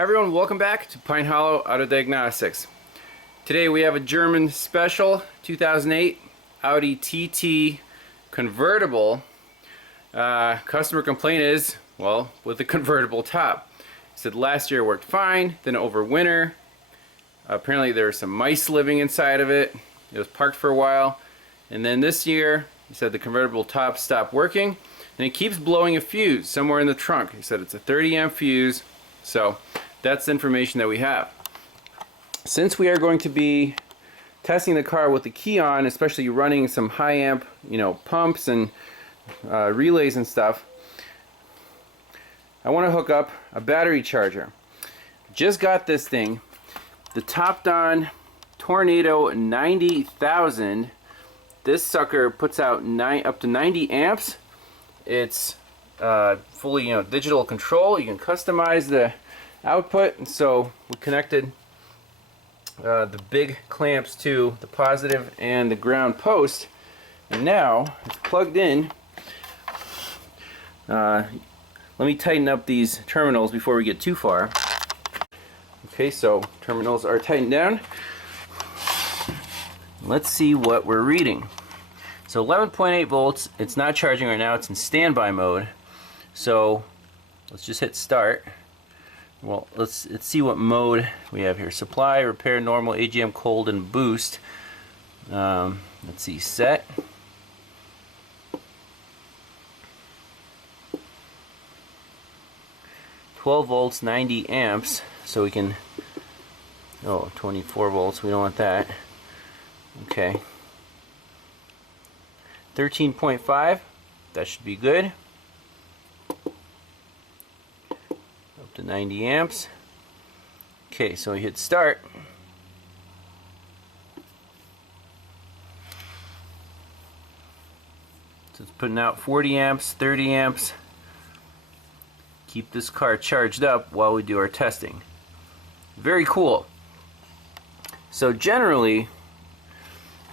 Hi everyone, welcome back to Pine Hollow Auto Diagnostics. Today we have a German special 2008 Audi TT convertible. Customer complaint is, well, with the convertible top. He said last year worked fine, then over winter, apparently there were some mice living inside of it. It was parked for a while, and then this year he said the convertible top stopped working, and it keeps blowing a fuse somewhere in the trunk. He said it's a 30 amp fuse, so that's the information that we have. Since we are going to be testing the car with the key on, especially running some high amp, pumps and relays and stuff, I want to hook up a battery charger. Just got this thing, the TOPDON Tornado 90,000. This sucker puts out up to 90 amps. It's fully digital control. You can customize the output, and so we connected the big clamps to the positive and the ground post, and now it's plugged in. Let me tighten up these terminals before we get too far. Okay, so terminals are tightened down. Let's see what we're reading. So 11.8 volts. It's not charging right now, it's in standby mode. So let's just hit start. Well, let's see what mode we have here. Supply, repair, normal, AGM, cold, and boost. Let's see, set. $12 volts, 90 amps. So we can, 24 volts, we don't want that. Okay. 13.5, that should be good. Up to 90 amps. Okay, so we hit start. So it's putting out 40 amps, 30 amps. Keep this car charged up while we do our testing. Very cool. So generally,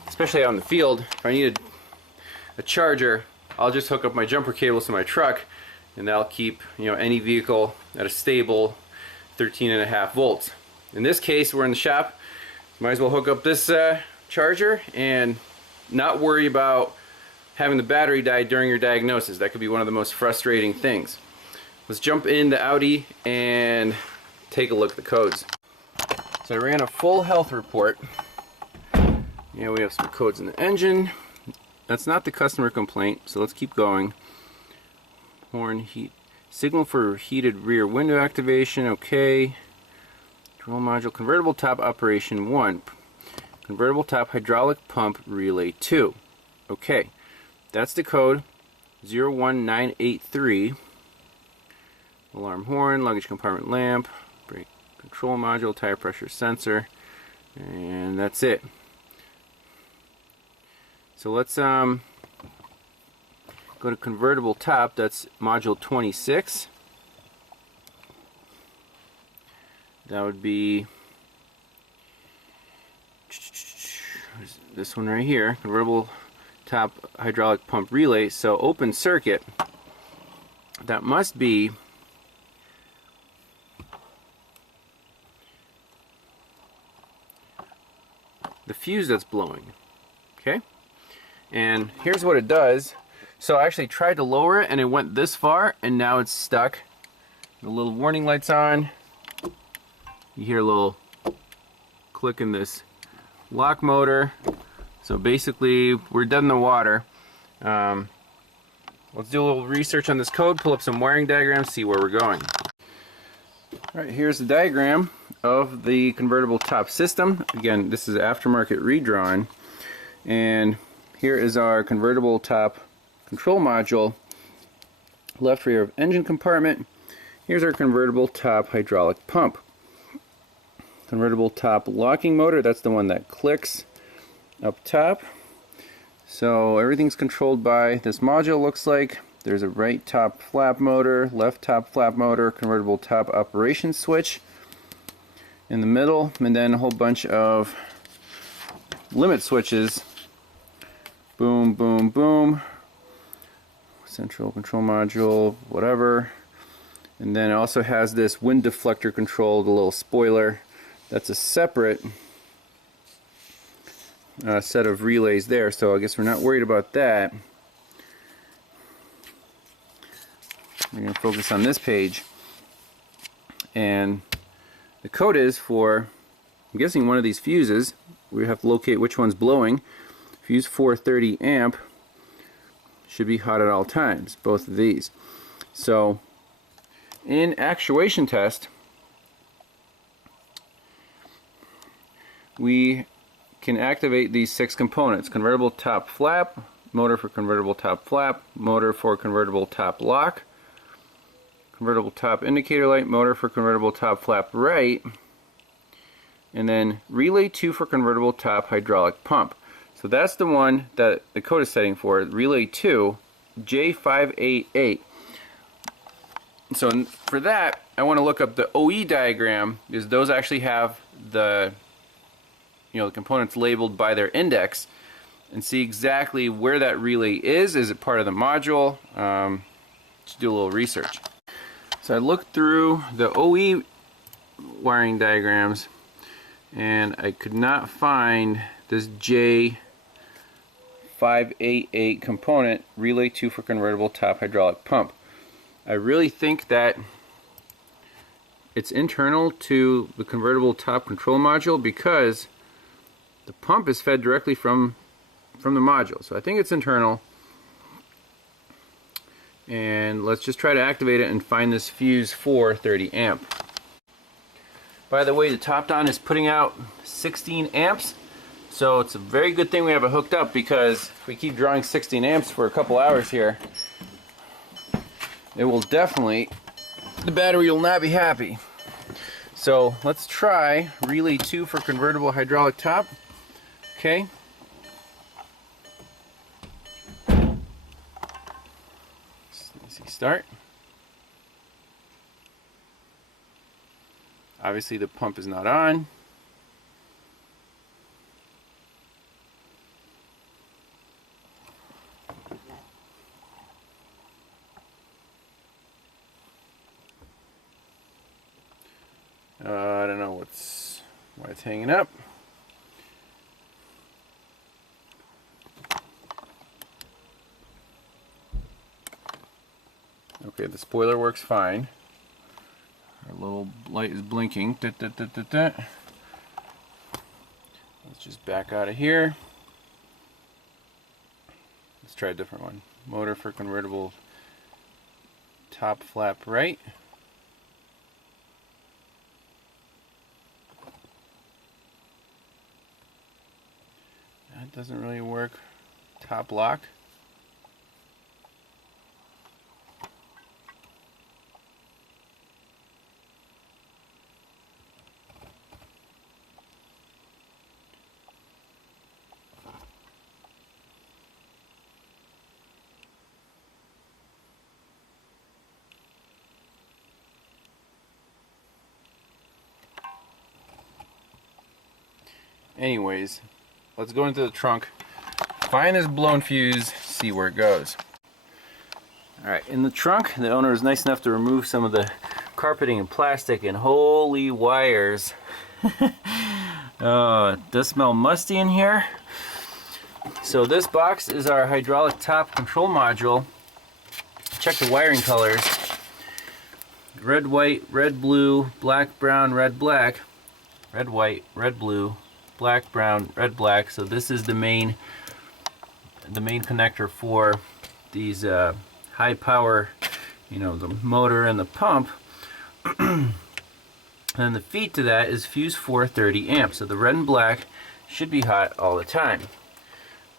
especially out in the field, if I need a charger, I'll just hook up my jumper cables to my truck, and that'll keep any vehicle at a stable 13.5 volts. In this case, we're in the shop. Might as well hook up this charger and not worry about having the battery die during your diagnosis. That could be one of the most frustrating things. Let's jump in the Audi and take a look at the codes. So I ran a full health report. We have some codes in the engine. That's not the customer complaint, so let's keep going. Horn heat, signal for heated rear window activation, okay. Control module, convertible top operation 1. Convertible top hydraulic pump relay 2. Okay, that's the code 01983. Alarm horn, luggage compartment lamp, brake control module, tire pressure sensor, and that's it. So let's go to convertible top. That's module 26. That would be this one right here, convertible top hydraulic pump relay. So open circuit, that must be the fuse that's blowing. Okay, and here's what it does. So I actually tried to lower it and it went this far, and now it's stuck. The little warning light's on. You hear a little click in this lock motor. So basically we're dead in the water. Let's do a little research on this code, pull up some wiring diagrams, see where we're going. Alright, here's the diagram of the convertible top system. Again, this is aftermarket redrawn, and here is our convertible top control module, left rear of engine compartment. Here's our convertible top hydraulic pump. Convertible top locking motor, that's the one that clicks up top. So everything's controlled by this module, looks like. There's a right top flap motor, left top flap motor, convertible top operation switch in the middle, and then a whole bunch of limit switches. Boom, boom, boom. Central control module, whatever. And then it also has this wind deflector control, the little spoiler. That's a separate set of relays there, so I guess we're not worried about that. We're going to focus on this page. And the code is for, I'm guessing, one of these fuses. We have to locate which one's blowing. Fuse 430 amp should be hot at all times, both of these. So in actuation test, we can activate these 6 components: convertible top flap, motor for convertible top flap, motor for convertible top lock, convertible top indicator light, motor for convertible top flap right, and then relay 2 for convertible top hydraulic pump. So that's the one that the code is setting for, relay 2, J588. So for that, I want to look up the OE diagram, because those actually have the the components labeled by their index, and see exactly where that relay is. Is it part of the module? Just do a little research. So I looked through the OE wiring diagrams, and I could not find this J588 component, relay 2 for convertible top hydraulic pump. I really think that it's internal to the convertible top control module, because the pump is fed directly from the module. So I think it's internal. And let's just try to activate it and find this fuse 430 amp. By the way, the TOPDON is putting out 16 amps. So it's a very good thing we have it hooked up, because if we keep drawing 16 amps for a couple hours here, it will definitely, the battery will not be happy. So let's try relay 2 for convertible hydraulic top. Okay. Easy start. Obviously the pump is not on. I don't know why it's hanging up. Okay, the spoiler works fine. Our little light is blinking. Let's just back out of here. Let's try a different one. Motor for convertible top flap right. That doesn't really work. Top lock. Anyways, let's go into the trunk, find this blown fuse, see where it goes. Alright, in the trunk, the owner was nice enough to remove some of the carpeting and plastic, and holy wires. It does smell musty in here. So this box is our hydraulic top control module. Check the wiring colors. Red, white, red, blue, black, brown, red, black. Red, white, red, blue, black, brown, red, black. So this is the main connector for these high power, the motor and the pump. And the feed to that is fuse 430 amps. So the red and black should be hot all the time.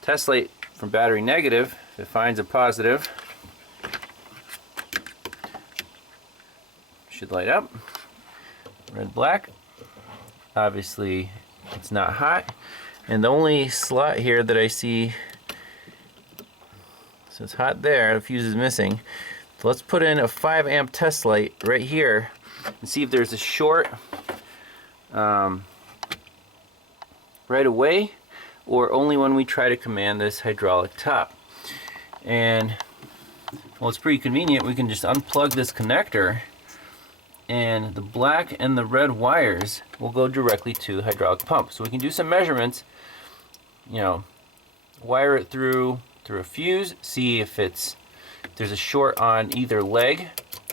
Test light from battery negative. If it finds a positive, should light up. Red, black. Obviously it's not hot, and the only slot here that I see, so it's hot there, the fuse is missing. So let's put in a 5 amp test light right here and see if there's a short right away, or only when we try to command this hydraulic top. And well, it's pretty convenient. We can just unplug this connector and the black and the red wires will go directly to the hydraulic pump. So we can do some measurements, you know, wire it through a fuse, see if there's a short on either leg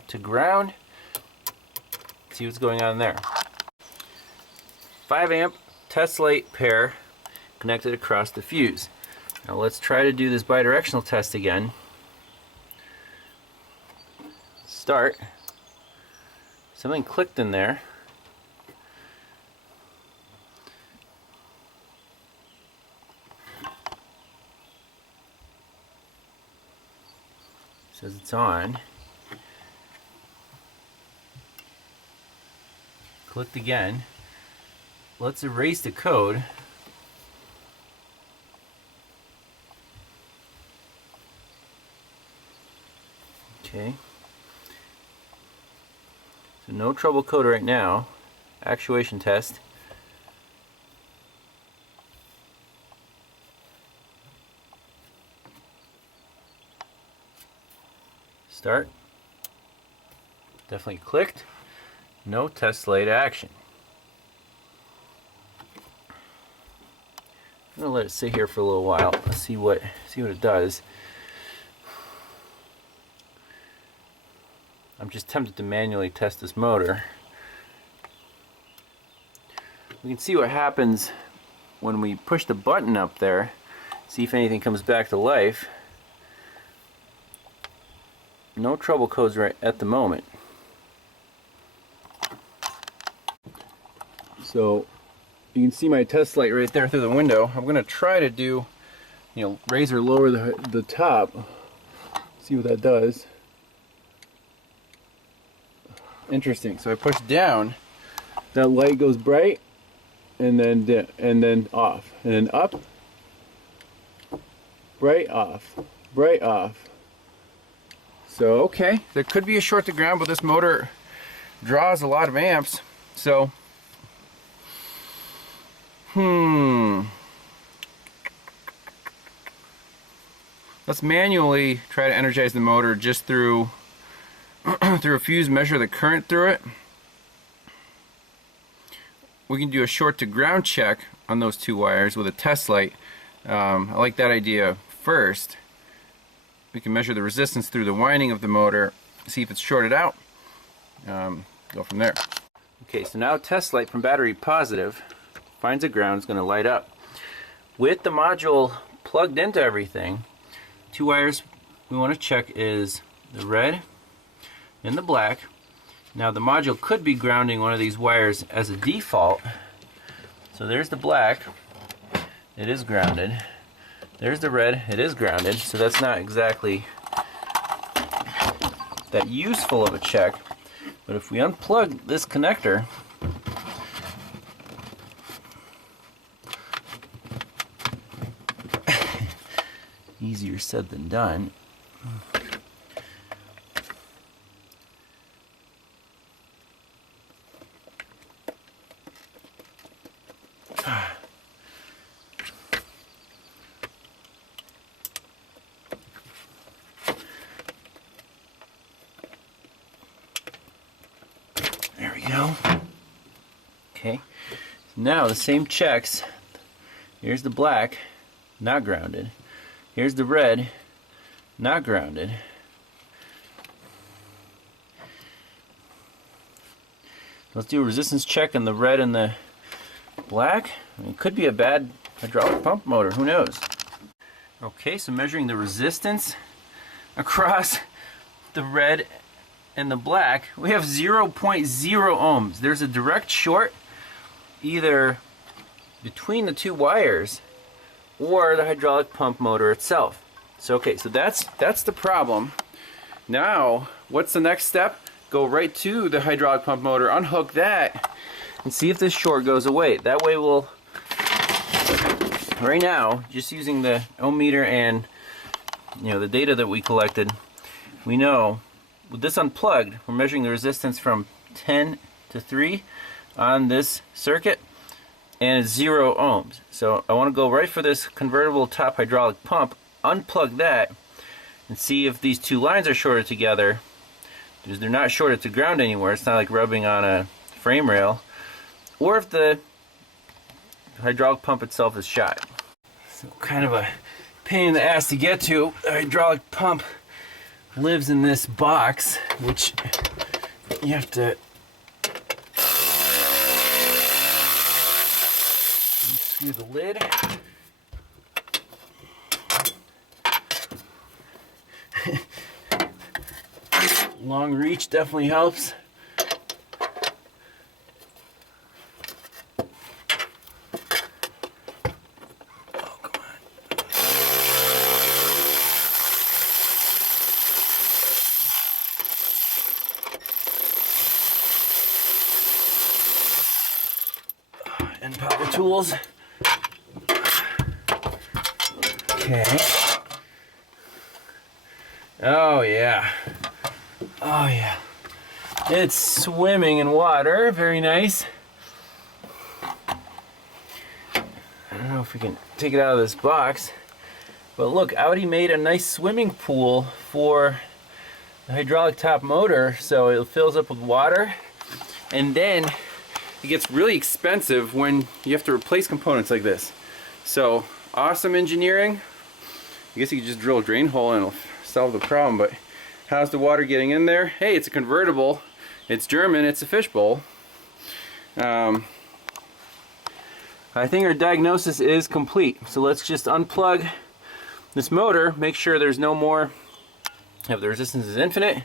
to ground, see what's going on there. 5 amp test light pair connected across the fuse. Now let's try to do this bidirectional test again. Start. Something clicked in there. Says it's on. Clicked again. Let's erase the code. Okay. So no trouble code right now. Actuation test. Start. Definitely clicked. No test light action. I'm gonna let it sit here for a little while. Let's see what it does. I'm just tempted to manually test this motor. We can see what happens when we push the button up there. See if anything comes back to life. No trouble codes right at the moment. So you can see my test light right there through the window. I'm going to try to do, raise or lower the top. See what that does. Interesting. So I push down, that light goes bright, and then off, and then up, bright, off, bright, off. So okay, there could be a short to ground, but this motor draws a lot of amps. So let's manually try to energize the motor just through a fuse, measure the current through it. We can do a short to ground check on those 2 wires with a test light. I like that idea first. We can measure the resistance through the winding of the motor, see if it's shorted out, go from there. Okay, so now test light from battery positive finds a ground, is going to light up. With the module plugged into everything, 2 wires we want to check is the red and the black. Now the module could be grounding one of these wires as a default. So there's the black, it is grounded. There's the red, it is grounded. So that's not exactly that useful of a check. But if we unplug this connector, easier said than done. There we go. Okay, now the same checks. Here's the black, not grounded. Here's the red, not grounded. Let's do a resistance check on the red and the black. It could be a bad hydraulic pump motor, who knows? Okay, so measuring the resistance across the red and the black, we have 0.0 ohms. There's a direct short either between the 2 wires or the hydraulic pump motor itself. So okay, so that's the problem. Now, what's the next step? Go right to the hydraulic pump motor, unhook that, and see if this short goes away. That way we'll, right now, just using the ohm meter and the data that we collected, we know with this unplugged, we're measuring the resistance from 10 to 3 on this circuit, and it's 0 ohms. So I want to go right for this convertible top hydraulic pump, unplug that, and see if these 2 lines are shorted together. because they're not shorted to ground anywhere. It's not like rubbing on a frame rail, or if the hydraulic pump itself is shot. So kind of a pain in the ass to get to. The hydraulic pump lives in this box, which you have to unscrew the lid. Long reach definitely helps. Oh, come on. And power tools. Okay. Oh yeah. Oh yeah. It's swimming in water. Very nice. I don't know if we can take it out of this box, but look, Audi made a nice swimming pool for the hydraulic top motor, so it fills up with water, and then it gets really expensive when you have to replace components like this. So awesome engineering. I guess you could just drill a drain hole and it'll solve the problem, but how's the water getting in there? Hey, it's a convertible. It's German. It's a Fishbowl. I think our diagnosis is complete. So let's just unplug this motor, make sure there's no more, if the resistance is infinite.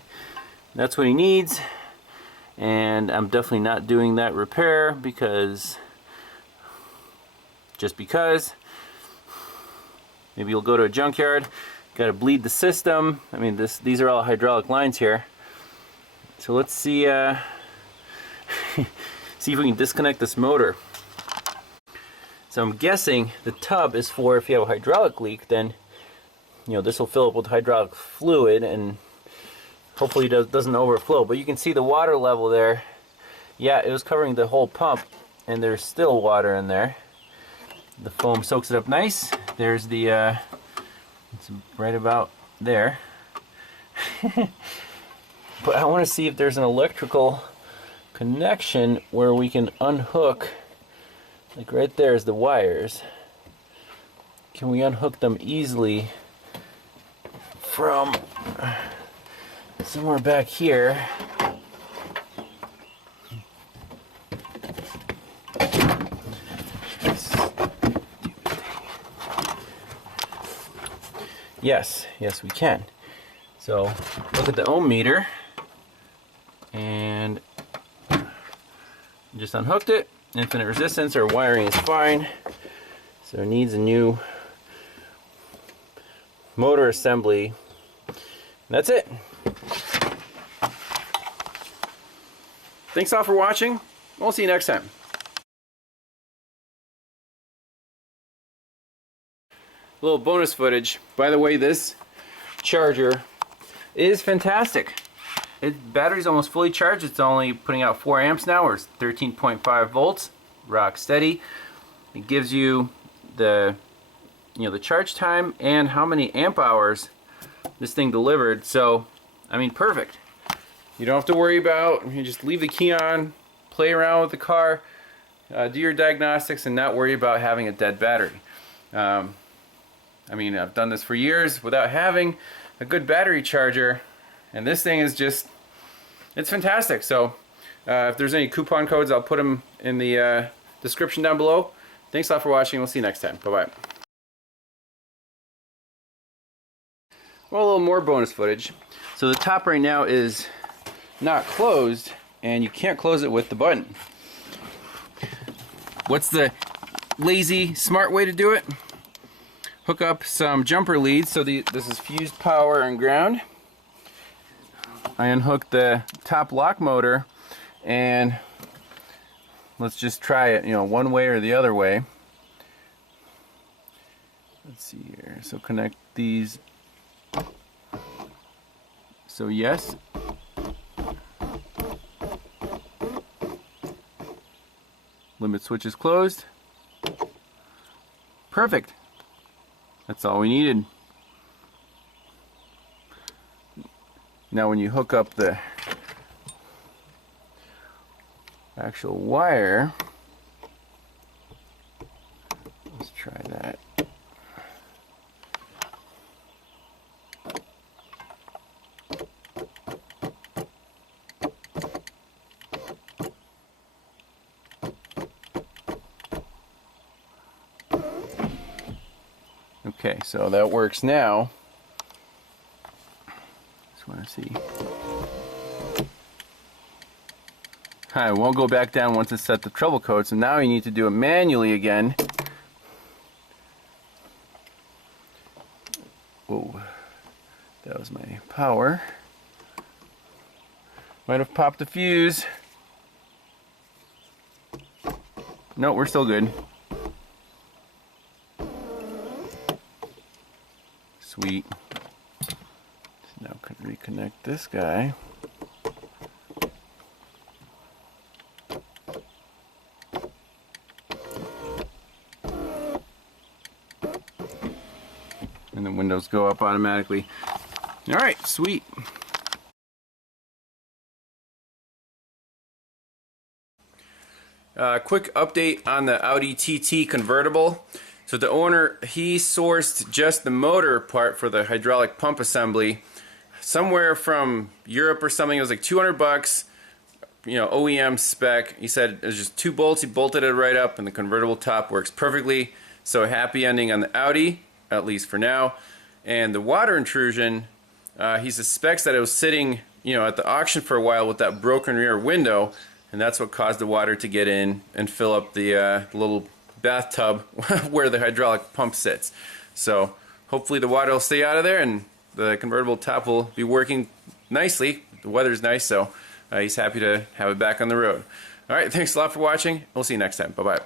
That's what he needs. And I'm definitely not doing that repair because, just because. Maybe you'll go to a junkyard. Got to bleed the system. I mean, these are all hydraulic lines here. So let's see, see if we can disconnect this motor. So I'm guessing the tub is for if you have a hydraulic leak, then this will fill up with hydraulic fluid and hopefully it doesn't overflow. But you can see the water level there. Yeah, it was covering the whole pump, and there's still water in there. The foam soaks it up nice. There's the it's right about there. But I want to see if there's an electrical connection where we can unhook. Like right there is the wires. Can we unhook them easily from somewhere back here? Yes, yes we can. So look at the ohm meter, and just unhooked it. Infinite resistance, our wiring is fine. So it needs a new motor assembly. And that's it. Thanks all for watching. We'll see you next time. A little bonus footage. By the way, this charger is fantastic. Its battery's almost fully charged. It's only putting out 4 amps now, or 13.5 volts, rock steady. It gives you the the charge time and how many amp hours this thing delivered. So I mean, perfect. You don't have to worry about, you just leave the key on, play around with the car, do your diagnostics, and not worry about having a dead battery. I mean, I've done this for years without having a good battery charger, and this thing is just, it's fantastic. So if there's any coupon codes, I'll put them in the description down below. Thanks a lot for watching. We'll see you next time. Bye-bye. Well, a little more bonus footage. So the top right now is not closed, and you can't close it with the button. What's the lazy, smart way to do it? Hook up some jumper leads. So this is fused power and ground. I unhooked the top lock motor, and let's just try it, one way or the other way. Let's see here. So connect these. So yes. Limit switch is closed. Perfect. That's all we needed. Now when you hook up the actual wire. Let's try that. Okay, so that works now. Just want to see. It won't go back down once it's set the trouble code, so now you need to do it manually again. Whoa, that was my power. Might have popped the fuse. No, we're still good. Sweet. So now I can reconnect this guy. And the windows go up automatically. Alright, sweet. Quick update on the Audi TT convertible. So the owner, he sourced just the motor part for the hydraulic pump assembly somewhere from Europe or something. It was like 200 bucks, you know, OEM spec. He said it was just 2 bolts. He bolted it right up and the convertible top works perfectly. So a happy ending on the Audi, at least for now. And the water intrusion, he suspects that it was sitting, you know, at the auction for a while with that broken rear window, and that's what caused the water to get in and fill up the little bathtub where the hydraulic pump sits. So hopefully the water will stay out of there and the convertible top will be working nicely. The weather's nice, so he's happy to have it back on the road. Alright, thanks a lot for watching. We'll see you next time. Bye-bye.